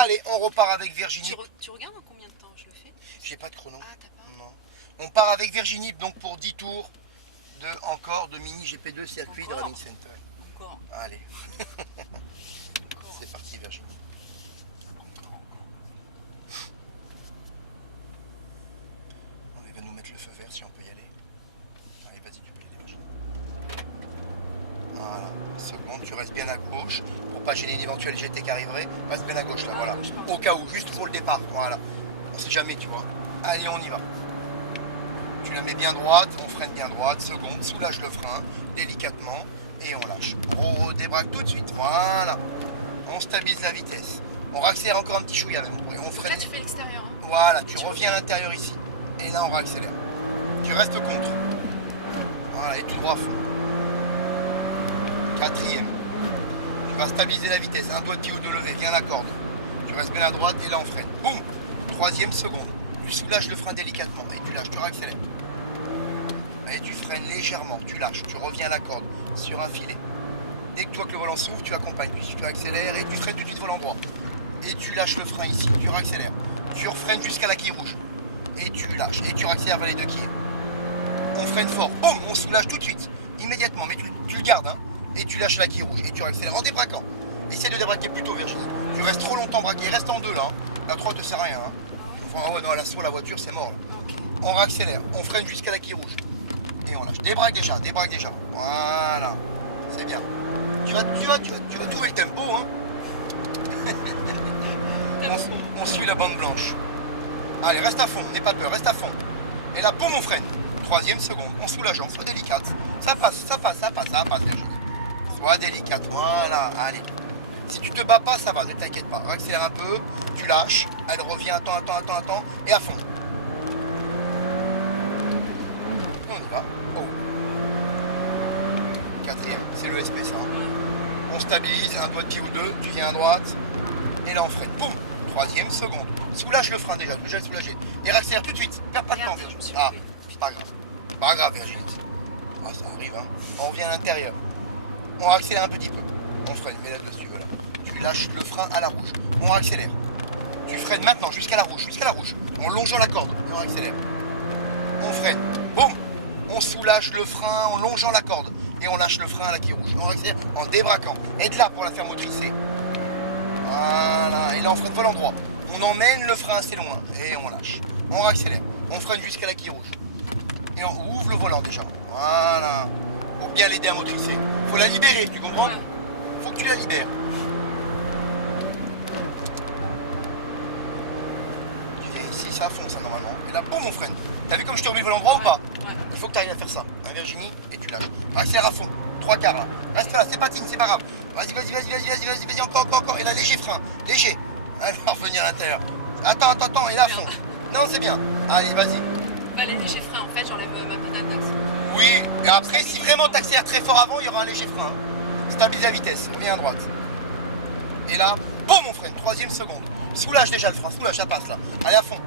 Allez, on repart avec Virginie. Tu regardes en combien de temps je le fais? J'ai pas de chrono. Ah, t'as pas? Non. On part avec Virginie donc pour 10 tours de mini GP2 circuit de Running Center. Encore. Allez. Encore. C'est parti Virginie. Encore. On va nous mettre le feu vert si on peut y aller. Allez, vas-y, tu peux y aller Virginie. Voilà. Une seconde, tu restes bien à gauche pour pas gêner l'éventuel GT qui arriverait. Reste bien à gauche là, voilà. Au cas où, juste pour le départ. Voilà. On sait jamais, tu vois. Allez, on y va. Tu la mets bien droite, on freine bien droite, seconde, soulage le frein, délicatement, et on lâche. On débraque tout de suite, voilà. On stabilise la vitesse. On réaccélère encore un petit chouïa même. Et on freine. Là, tu fais l'extérieur. Hein. Voilà, tu reviens à l'intérieur ici. Et là, on réaccélère. Tu restes contre. Voilà, et tout droit à fond. Quatrième. Tu vas stabiliser la vitesse. Un doigt de pied ou de lever, viens la corde. Tu restes bien à droite et là, on freine. Boum. Troisième seconde. Tu soulages le frein délicatement et tu lâches, tu réaccélères. Et tu freines légèrement, tu lâches, tu reviens à la corde sur un filet. Dès que tu vois que le volant s'ouvre, tu accompagnes, puis tu accélères et tu freines tout de suite volant droit. Et tu lâches le frein ici, tu réaccélères. Tu refreines jusqu'à la quille rouge. Et tu lâches, et tu réaccélères vers les deux quilles. On freine fort, boum, on soulage tout de suite, immédiatement, mais tu le gardes, hein. Et tu lâches la quille rouge, et tu réaccélères en débraquant. Essaie de débraquer plus tôt, Virginie. Tu restes trop longtemps braqué, reste en deux là. Hein. La 3 te sert à rien. Hein. Enfin, ouais, non, l'assaut, la voiture, c'est mort. Là. Okay. On réaccélère, on freine jusqu'à la quille rouge. Et on lâche. Débraque déjà. Voilà. C'est bien. Tu vas trouver le tempo, hein. on suit la bande blanche. Allez, reste à fond, n'aie pas peur, reste à fond. Et là, boum, on freine. Troisième seconde, en soulageant, sois délicate. Ça passe, Virginie. Sois délicate, voilà, allez. Si tu te bats pas, ça va, ne t'inquiète pas. Accélère un peu, tu lâches, elle revient, attends, et à fond. Et on y va. Oh. Quatrième, c'est le SP ça. On stabilise, un doigt de pied ou deux, tu viens à droite, et là on freine. Boum. Troisième seconde. Soulage le frein déjà soulagé. Et réaccélère tout de suite. Perds pas de temps, Virginie. Ah, pas grave. Pas grave, Virginie. Ah, ça arrive, hein. On revient à l'intérieur. On accélère un petit peu. On freine, mets là dessus, voilà. Tu lâches le frein à la rouge. On accélère. Tu freines maintenant jusqu'à la rouge, en longeant la corde. Et on accélère. On freine. Boum. On soulage le frein en longeant la corde. Et on lâche le frein à la quille rouge. On accélère en débraquant. Aide là pour la faire motricer. Voilà. Et là on freine volant droit. On emmène le frein assez loin. Et on lâche. On accélère. On freine jusqu'à la quille rouge. Et on ouvre le volant déjà. Voilà. Pour bien l'aider à motricer. Faut la libérer, tu comprends? Faut que tu la libères. Tu viens ici, ça fonce ça normalement. Et là, boum, on freine. T'as vu comme je te remets le volant droit ou pas? Il faut que tu arrives à faire ça. Hein, Virginie, et tu lâches. Accélère à fond. 3/4 là. Reste là, c'est patine, c'est pas grave. Vas-y, encore. Et là, léger frein. Léger. Allez, on va revenir à l'intérieur. Attends, et là, à fond. Non, c'est bien. Allez, vas-y. Pas les légers freins, en fait, j'enlève ma pédale d'axe. Oui, et après, si vraiment tu accélères très fort avant, il y aura un léger frein. Hein. Stabilise la vitesse, reviens à droite. Et là, boum, on freine, troisième seconde. Soulage déjà le frein, ça passe là. Allez à fond,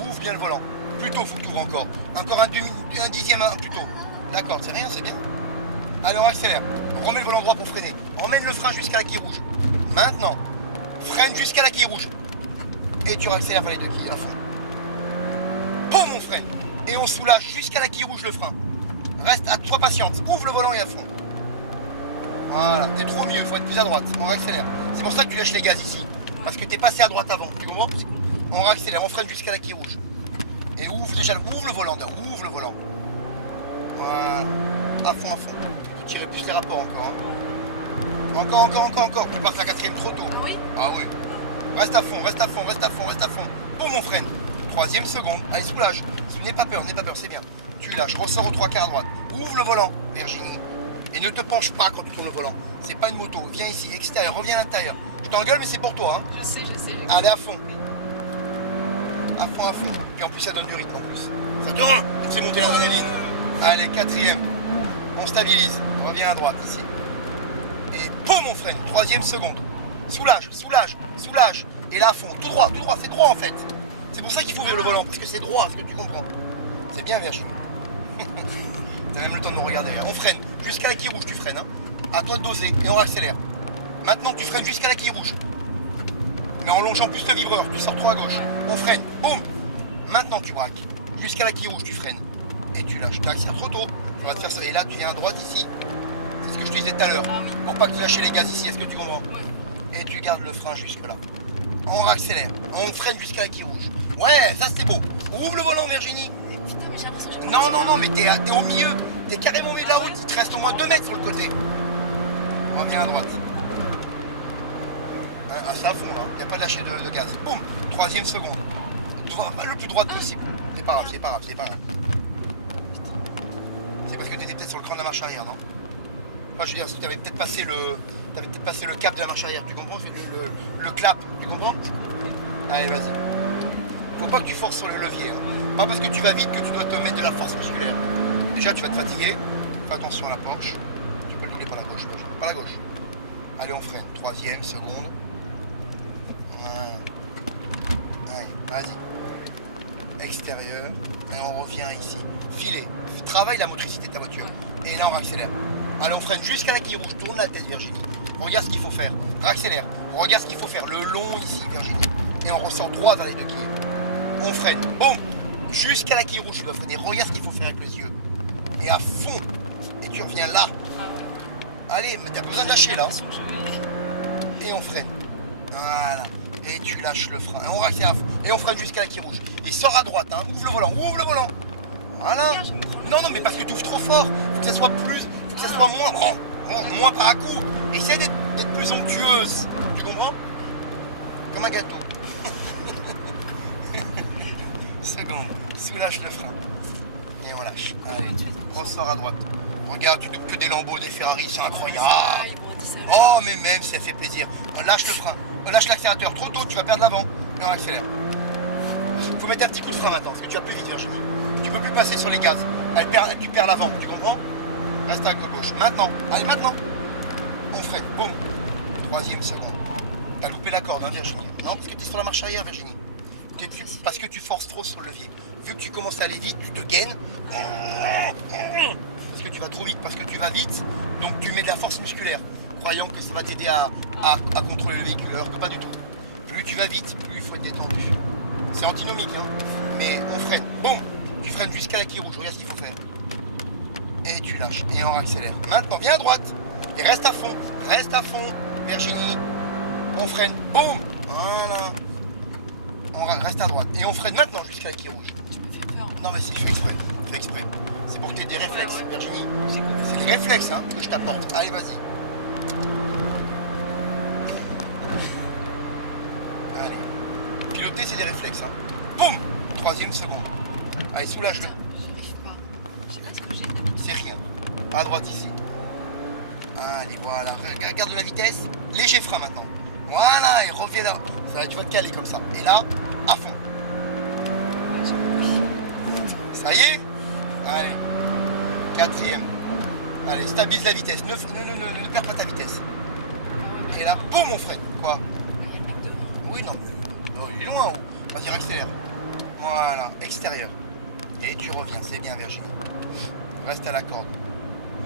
ouvre bien le volant. Plutôt, faut que tu ouvres encore. Encore un dixième plus tôt. D'accord, c'est rien, c'est bien. Allez, on accélère. On remet le volant droit pour freiner. Emmène le frein jusqu'à la quille rouge. Maintenant, freine jusqu'à la quille rouge. Et tu accélères vers les deux quilles à fond. Boum, on freine. Et on soulage jusqu'à la quille rouge le frein. Sois patiente, ouvre le volant et à fond. Voilà, t'es trop mieux, faut être plus à droite, on réaccélère. C'est pour ça que tu lâches les gaz ici, parce que t'es passé à droite avant, tu comprends? On réaccélère, on freine jusqu'à la quille rouge. Et ouvre le volant, ouvre le volant. Voilà, à fond. Tu tirer plus les rapports encore. Hein. Encore, tu passes la quatrième trop tôt. Ah oui? Ah oui. Reste à fond. Boum, on freine. Troisième seconde, allez, soulage. N'aie pas peur, c'est bien. Tu lâches, ressors aux 3/4 à droite. Ouvre le volant, Virginie. Et ne te penche pas quand tu tournes le volant. C'est pas une moto. Viens ici, extérieur, reviens à l'intérieur. Je t'engueule, mais c'est pour toi. Hein. Je sais. Allez, à fond. À fond. Puis en plus, ça donne du rythme en plus. Ça tourne, tu fais monter l'adrénaline. Allez, quatrième. On stabilise. On revient à droite ici. Et boum, on freine. Troisième seconde. Soulage. Et là, à fond. Tout droit. C'est droit en fait. C'est pour ça qu'il faut ouvrir le volant, parce que c'est droit, ce que tu comprends. C'est bien, Virginie. T'as même le temps de me regarder. On freine. Jusqu'à la quille rouge, tu freines. Hein. À toi de doser. Et on accélère. Maintenant, tu freines jusqu'à la quille rouge. Mais en longeant plus le vibreur, tu sors trop à gauche. On freine, boum. Maintenant tu braques. Jusqu'à la quille rouge, tu freines. Et tu lâches. Tu accélères trop tôt. Ça va te faire ça. Et là, tu viens à droite ici. C'est ce que je te disais tout à l'heure. Ah oui. Pour pas que tu lâches les gaz ici. Est-ce que tu comprends? Ouais. Et tu gardes le frein jusque là. On accélère. On freine jusqu'à la quille rouge. Ouais, ça c'est beau. Ouvre le volant, Virginie. Putain, mais j'ai l'impression que j'ai Non, non, non, mais t'es au milieu. T'es carrément au milieu de la route. Il te reste au moins 2 mètres sur le côté. Reviens à droite. Ah, ça à fond là. Il n'y a pas de lâcher de gaz. Boum. 3e seconde. Le plus droite possible. C'est pas grave, c'est pas grave, c'est pas grave. C'est parce que t'étais peut-être sur le cran de la marche arrière, non? Enfin, je veux dire, tu avais peut-être passé le cap de la marche arrière. Tu comprends? Le clap. Tu comprends? Allez, vas-y. Faut pas que tu forces sur le levier. Hein. Pas parce que tu vas vite que tu dois te mettre de la force musculaire. Déjà, tu vas te fatiguer. Fais attention à la Porsche. Tu peux le doubler par la gauche. Pas la gauche. Allez, on freine. 3e seconde. Allez, vas-y. Extérieur. Et on revient ici. Filet. Travaille la motricité de ta voiture. Et là, on accélère. Allez, on freine jusqu'à la quille rouge. Tourne la tête, Virginie. Regarde ce qu'il faut faire. Accélère. Regarde ce qu'il faut faire. Le long ici, Virginie. Et on ressort droit vers les 2 quilles. On freine. Boum. Jusqu'à la quille rouge, tu dois freiner. Regarde ce qu'il faut faire avec les yeux. Et à fond. Et tu reviens là. Allez, mais t'as pas besoin de lâcher là. Et on freine. Voilà. Et tu lâches le frein. Et on accélère à fond. Et on freine jusqu'à la quille rouge. Et sors à droite. Hein. Ouvre le volant. Ouvre le volant. Voilà. Non, non, mais parce que tu ouvres trop fort. Faut que ça soit plus. Faut que ça soit moins. Moins par à coup. Essaie d'être plus onctueuse. Tu comprends? Comme un gâteau. Seconde. Soulâche le frein. Et on lâche. Allez, on sort à droite. Regarde, tu doubles que des lambeaux, des Ferrari, c'est incroyable. Oh, mais même, ça fait plaisir. On lâche le frein. On lâche l'accélérateur. Trop tôt, tu vas perdre l'avant. Et on accélère. Il faut mettre un petit coup de frein maintenant, parce que tu vas plus vite, Virginie. Tu peux plus passer sur les gaz. Tu perds l'avant, tu comprends? Reste à gauche. Maintenant. Allez, maintenant. On freine. Boum. 3e seconde. T'as loupé la corde, hein, Virginie? Non, parce que tu es sur la marche arrière, Virginie. Parce que tu forces trop sur le levier. Vu que tu commences à aller vite, tu te gaines. Parce que tu vas trop vite, parce que tu vas vite. Donc tu mets de la force musculaire, croyant que ça va t'aider à contrôler le véhicule, alors que pas du tout. Plus tu vas vite, plus il faut être détendu. C'est antinomique, hein. Mais on freine. Boum. Tu freines jusqu'à la quille rouge. Regarde ce qu'il faut faire. Et tu lâches. Et on accélère. Maintenant, viens à droite. Et reste à fond. Reste à fond, Virginie. On freine. Boum. Voilà. On reste à droite. Et on freine maintenant jusqu'à la quille rouge. Tu me fais peur. Non, mais c'est fait exprès. Fait exprès. C'est pour que tu aies des réflexes, Ouais. Virginie. J'ai compris. C'est des réflexes hein, que je t'apporte. Allez, vas-y. Allez. Piloter, c'est des réflexes. Hein. Boum. 3e seconde. Allez, soulage-le. Putain, j'arrive pas. Je sais pas ce que j'ai d'habitude. C'est rien. À droite ici. Allez, voilà. Regarde la vitesse. Léger frein maintenant. Voilà, et reviens là. Ça, tu vas te caler comme ça. Et là, à fond. Ouais, j'ai compris. Ça y est. Allez. 4e. Allez, stabilise la vitesse. Ne perds pas ta vitesse. Ah ouais, Et là, boum, on freine. Quoi? il y a le mec devant. Oui, non. Oh, il est loin. Oh. Vas-y, accélère. Voilà, extérieur. Et tu reviens. C'est bien, Virginie. Reste à la corde.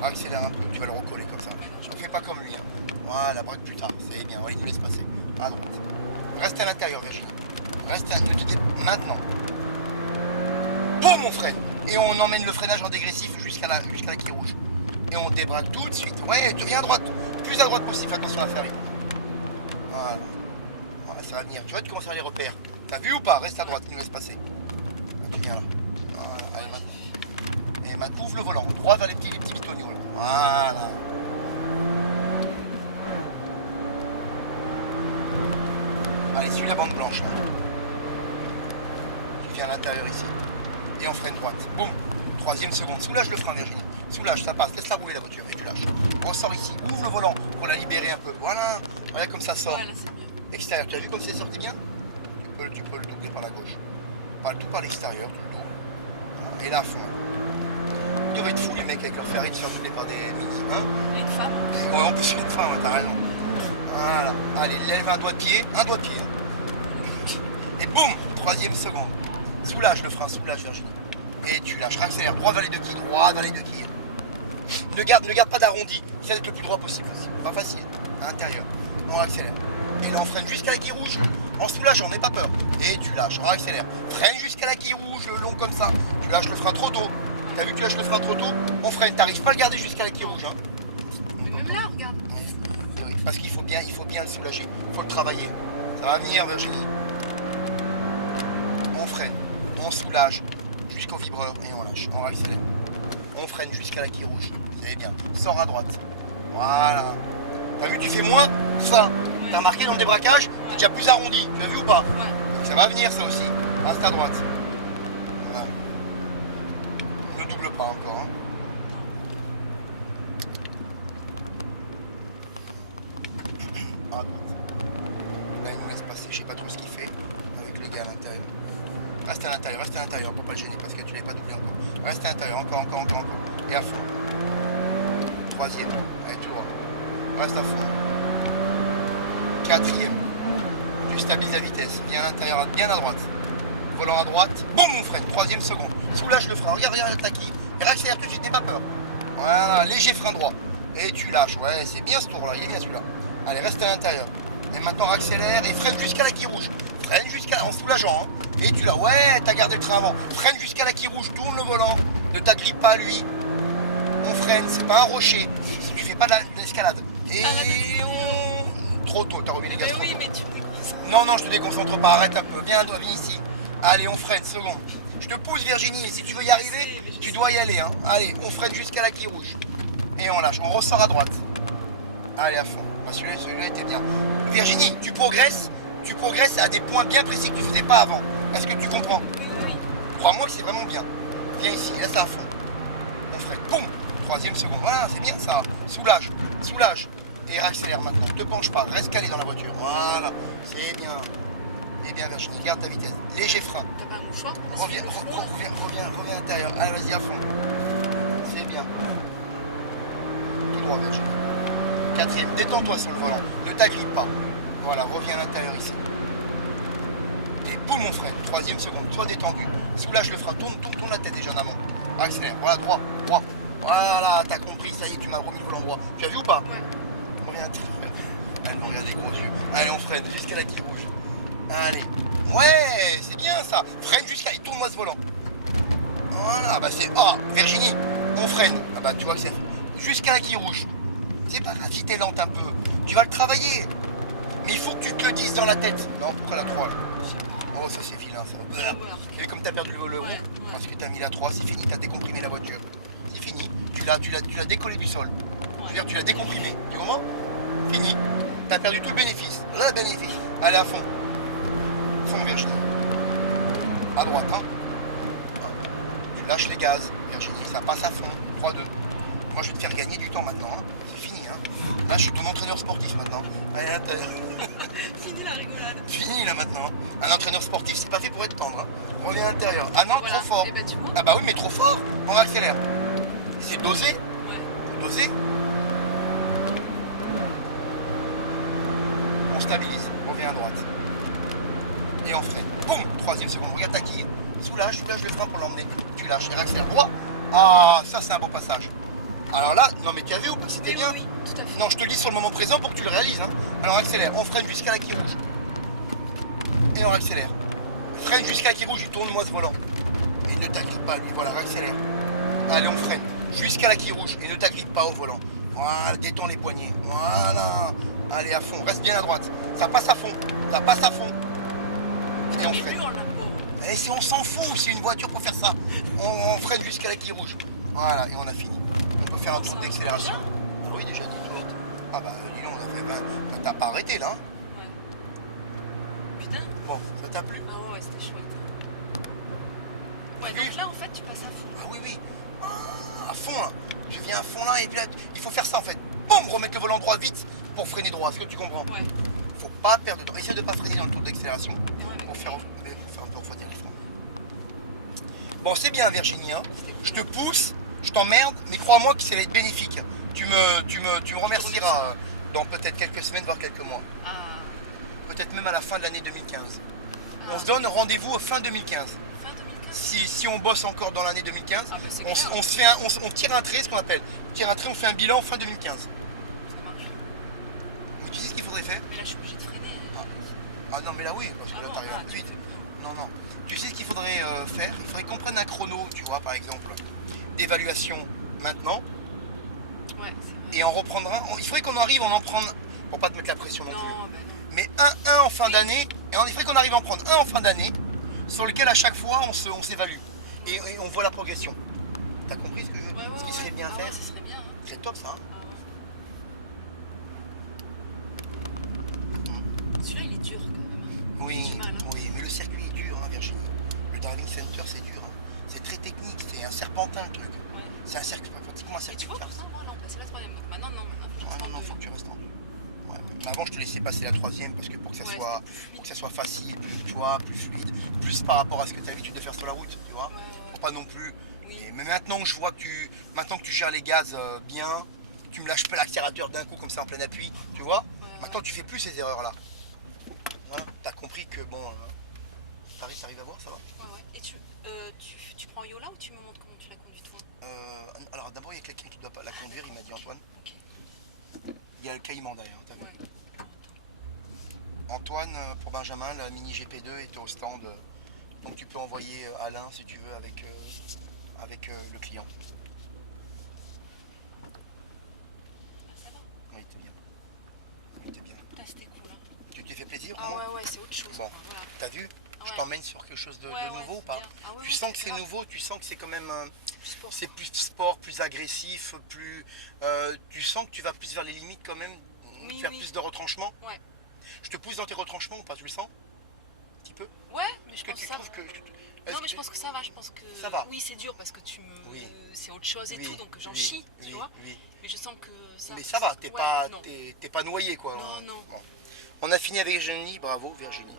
Accélère un peu. Tu vas le recoller comme ça. Je ne fais pas comme lui. Hein. Voilà, braque plus tard. C'est bien. Voilà, il nous laisse passer. À droite. Reste à l'intérieur, Virginie. Reste à... Maintenant. Boum, on freine. Et on emmène le freinage en dégressif jusqu'à la quille rouge. Et on débraque tout de suite. Ouais, tu viens à droite. Plus à droite possible. Fais attention à la faire vite. Voilà. Voilà, ça va venir. Tu vois, tu commences à faire les repères. T'as vu ou pas? Reste à droite. Il nous laisse passer. Tu viens là. Voilà. Allez, maintenant. Et maintenant, ouvre le volant. Droit vers les petits bitoniaux. Là. Voilà. Allez, suis la bande blanche. Hein. Tu viens à l'intérieur ici. Et on freine droite. Boum. 3e seconde. Soulage le frein, Virginie. Soulage, ça passe. Laisse-la rouler la voiture et tu lâches. Ressors ici. Ouvre le volant pour la libérer un peu. Voilà. Voilà comme ça sort. Ouais, là, c'est mieux. Extérieur. Tu as vu comme c'est sorti bien? Tu peux le doubler par la gauche. Pas tout par l'extérieur, tu le doubles. Voilà. Et là, à fond. Ils doivent être fous les mecs avec leur Ferrari de se faire doubler par des mini. Hein? Et une femme. Ouais, en plus une femme, ouais, t'as raison. Voilà. Allez, lève un doigt de pied. Un doigt de pied. Hein. Et boum. 3e seconde. Soulage le frein, soulage Virginie. Et tu lâches, accélère, droit vers les 2 quilles, droit vers les 2 quilles. Ne garde pas d'arrondi, essaie d'être le plus droit possible. Pas facile, à l'intérieur. On accélère. Et là on freine jusqu'à la quille rouge. En soulageant, n'aie pas peur. Et tu lâches, accélère. Freine jusqu'à la quille rouge, le long comme ça. Tu lâches le frein trop tôt. T'as vu que tu lâches le frein trop tôt? On freine, t'arrives pas à le garder jusqu'à la quille rouge. Hein. Mais même là, regarde. Oui, parce qu'il faut bien le soulager. Il faut le travailler. Ça va venir, Virginie. On freine, on soulage jusqu'au vibreur et on lâche, on accélère. On freine jusqu'à la quille rouge. C'est bien. Sors à droite. Voilà. T'as vu, tu fais moins ça. T'as remarqué dans le débraquage, c'est déjà plus arrondi. Tu as vu ou pas? Ouais. Ça va venir ça aussi. Reste à droite. Voilà. Ne double pas encore. Hein. À droite. Là, il nous laisse passer. Je sais pas trop ce qu'il fait avec le gars à l'intérieur. Reste à l'intérieur pour pas le gêner parce que tu l'as pas doublé encore. Reste à l'intérieur, encore. Et à fond. Troisième. Allez, tout droit. Reste à fond. Quatrième. Tu stabilises la vitesse. Viens à l'intérieur, bien à droite. Volant à droite. Boum, on freine. Troisième seconde. Soulage le frein. Regarde ta quille. Et accélère tout de suite, n'aie pas peur. Voilà, léger frein droit. Et tu lâches. Ouais, c'est bien ce tour-là. Il est bien celui-là. Allez, reste à l'intérieur. Et maintenant, accélère et freine jusqu'à la quille rouge. Freine jusqu'à. En soulageant. Hein. Et tu l'as. Ouais, t'as gardé le train avant. Freine jusqu'à la quille rouge. Tourne le volant. Ne t'agrippe pas, lui. On freine. C'est pas un rocher. Tu fais pas de l'escalade. Et on. Trop tôt. T'as remis les gaz trop tôt. Mais tu me déconcentres. Non, je te déconcentre pas, arrête un peu, viens ici. Allez, on freine, seconde. Je te pousse Virginie, et si tu veux y arriver, tu dois y aller. Hein. Allez, on freine jusqu'à la quille rouge. Et on lâche, on ressort à droite. Allez, à fond. Ah, celui-là était bien. Virginie, tu progresses à des points bien précis que tu faisais pas avant. Est-ce que tu comprends? Oui. Crois-moi que c'est vraiment bien. Viens ici, laisse à fond. On freine, boum. Troisième seconde, voilà, c'est bien ça. Soulage. Et accélère maintenant, ne te penche pas, reste calé dans la voiture. Voilà, c'est bien. Et bien Virginie, garde ta vitesse. Léger frein. T'as pas un mouchoir? Reviens à l'intérieur. Allez, vas-y à fond. C'est bien. Tout droit Virginie. Quatrième, détends-toi sur le volant. Ne t'agrippe pas. Voilà, reviens à l'intérieur ici. Et boum, on freine. Troisième seconde, sois détendu. Soulage le frein, tourne la tête déjà en amont. Accélère, voilà, droit. Voilà, t'as compris, ça y est, tu m'as remis le volant droit. Tu as vu ou pas? Ouais. Reviens à l'intérieur. Allez, on regarde les gros yeux. Allez, on freine jusqu'à la quille rouge. Allez. Ouais, c'est bien ça. Freine jusqu'à... Et tourne-moi ce volant. Voilà, bah c'est... Ah, Virginie, on freine. Ah bah tu vois que c'est... Jusqu'à la quille rouge. C'est pas grave si t'es lente un peu. Tu vas le travailler. Mais il faut que tu te le dises dans la tête. Non, pourquoi la 3 là? Oh, ça c'est vilain ça. Et comme t'as perdu le rond, parce que t'as mis la 3, c'est fini, t'as décomprimé la voiture. C'est fini. Tu l'as décollé du sol. Je veux dire, tu l'as décomprimé. Tu comprends? Fini. T'as perdu tout le bénéfice. Le bénéfice. Allez à fond. Fond Virginie. À droite, hein. Tu lâches les gaz, Virginie, ça passe à fond. 3-2. Moi je vais te faire gagner du temps maintenant, hein. C'est fini, hein. Là je suis ton entraîneur sportif maintenant. Allez, là, Fini la rigolade. fini là maintenant. Un entraîneur sportif c'est pas fait pour être tendre. Hein. Reviens à l'intérieur. Ah non, Voilà. trop fort. Et bah tu vois. Ah bah oui mais trop fort. On accélère. C'est dosé. Ouais. Dosé. On stabilise. Reviens à droite. Et on freine. Boum. Troisième seconde. Regarde ta quille. Soulage le frein pour l'emmener. Tu lâches et accélère droit. Ah ça c'est un beau passage. Alors là, non mais tu as vu ou pas que c'était bien? Oui, tout à fait. Non, je te le dis sur le moment présent pour que tu le réalises. Hein. Alors accélère, on freine jusqu'à la quille rouge. Et on accélère. Freine jusqu'à la quille rouge, il tourne-moi ce volant. Et ne t'agrippe pas, lui, voilà, accélère. Allez, on freine jusqu'à la quille rouge et ne t'agrippe pas au volant. Voilà, détends les poignets. Voilà. Allez, à fond, reste bien à droite. Ça passe à fond, Et on freine. Et si on s'en fout, c'est une voiture pour faire ça. On freine jusqu'à la quille rouge. Voilà, et on a fini. On peut faire un tour d'accélération. Ah oui, déjà 10 tours. Ah bah, dis donc, on a fait 20. Bah, t'as pas arrêté là, hein? Ouais. Putain. Bon, ça t'a plu? Ah ouais, c'était chouette. Ouais, donc là en fait tu passes à fond. Ah oui. Ah, à fond là. Je viens à fond là et puis là, il faut faire ça en fait. Boum, remettre le volant droit vite pour freiner droit. Est-ce que tu comprends? Ouais. Faut pas perdre de temps. Essaye de pas freiner dans le tour d'accélération Ouais, pour faire un peu refroidir les freins. Bon, c'est bien Virginie, hein. Je te pousse, je t'emmerde, mais crois-moi que ça va être bénéfique. Tu me remercieras dans peut-être quelques semaines, voire quelques mois. Ah. Peut-être même à la fin de l'année 2015. Ah. On se donne rendez-vous fin 2015. Fin 2015. Si on bosse encore dans l'année 2015, Ah bah c'est on, clair. on tire un trait, ce qu'on appelle. On tire un trait, on fait un bilan fin 2015. Ça marche. Mais tu sais ce qu'il faudrait faire? Mais là je suis obligée de freiner. Ah. Ah non, mais là oui, parce que là bon, t'arrives un peu tu vite. fais- Non, non. Tu sais ce qu'il faudrait faire? Il faudrait qu'on prenne un chrono, tu vois, par exemple, d'évaluation maintenant, Ouais, c'est vrai. et on reprendra. Il faudrait qu'on arrive à en prendre, pour pas te mettre la pression non Non, plus. bah non. Mais un en fin Oui. d'année, et il faudrait qu'on arrive à en prendre un en fin d'année, sur lequel à chaque fois on s'évalue. Et on voit la progression. T'as compris ce que je veux Ouais, ouais, Ce qui ouais. serait bien Ah faire? ouais, ce serait bien. Hein. C'est top ça, hein. Ah ouais. Celui-là, il est dur quand même. Hein. J'ai Oui, du mal. Hein. oui, mais le circuit est dur, hein, Virginie. Le driving center, c'est dur. Hein. C'est très technique, c'est un serpentin le truc. Ouais. C'est un circuit, pratiquement un Et tu circuit vois, de kart. pourtant, moi, là, on passait la troisième. Donc maintenant, non. Maintenant, faut que je Ouais, reste non, en non, deux. faut que tu restes en deux. Ouais. Mais avant, je te laissais passer la troisième parce que pour que ça, Ouais, soit, c'était plus fluide. pour que ça soit facile, plus, tu vois, plus fluide, plus par rapport à ce que tu as l'habitude de faire sur la route, tu vois. Ouais, ouais. Pour pas non plus. Oui. Mais maintenant que je vois que maintenant que tu gères les gaz bien, tu me lâches pas l'accélérateur d'un coup comme ça en plein appui, tu vois. Ouais, Maintenant, ouais. tu fais plus ces erreurs-là. Voilà. T'as compris que bon, t'arrives à voir, ça va. Ouais, ouais. Et tu prends Yola ou tu me montres comment tu la conduis toi? Alors d'abord, il y a quelqu'un qui doit pas la conduire, il m'a dit Antoine. Ok. Il y a le caïman derrière, t'as vu. Ouais. Antoine, pour Benjamin, la Mini GP2 est au stand. Donc tu peux envoyer Alain si tu veux avec le client. Ah, ça va. Oui, t'es bien. Oui, t'es bien. Putain, c'était cool. Hein. Tu t'es fait plaisir au Ah moins? ouais, ouais, c'est autre chose. Bon. Quoi, voilà. T'as vu? Ah Je ouais. t'emmène sur quelque chose de Ouais, nouveau ouais, ou pas? bien. Ah ouais, Tu ouais, sens que c'est grave. nouveau, tu sens que c'est quand même Plus sport. c'est plus sport, plus agressif, plus tu sens que tu vas plus vers les limites quand même, Oui, faire oui. plus de retranchements. Ouais. Je te pousse dans tes retranchements ou pas? Tu le sens? Un petit peu? Ouais, mais je Est-ce que pense tu que ça trouves va. que Non, mais je pense que ça va. Je pense que. Ça va. Oui, c'est dur parce que tu me. Oui. C'est autre chose et oui, tout, donc j'en oui, chie, oui, tu vois. oui. Mais je sens que ça. Mais ça va, Ouais, non. t'es pas noyé quoi. Non, non. Bon. On a fini avec Virginie, bravo Virginie.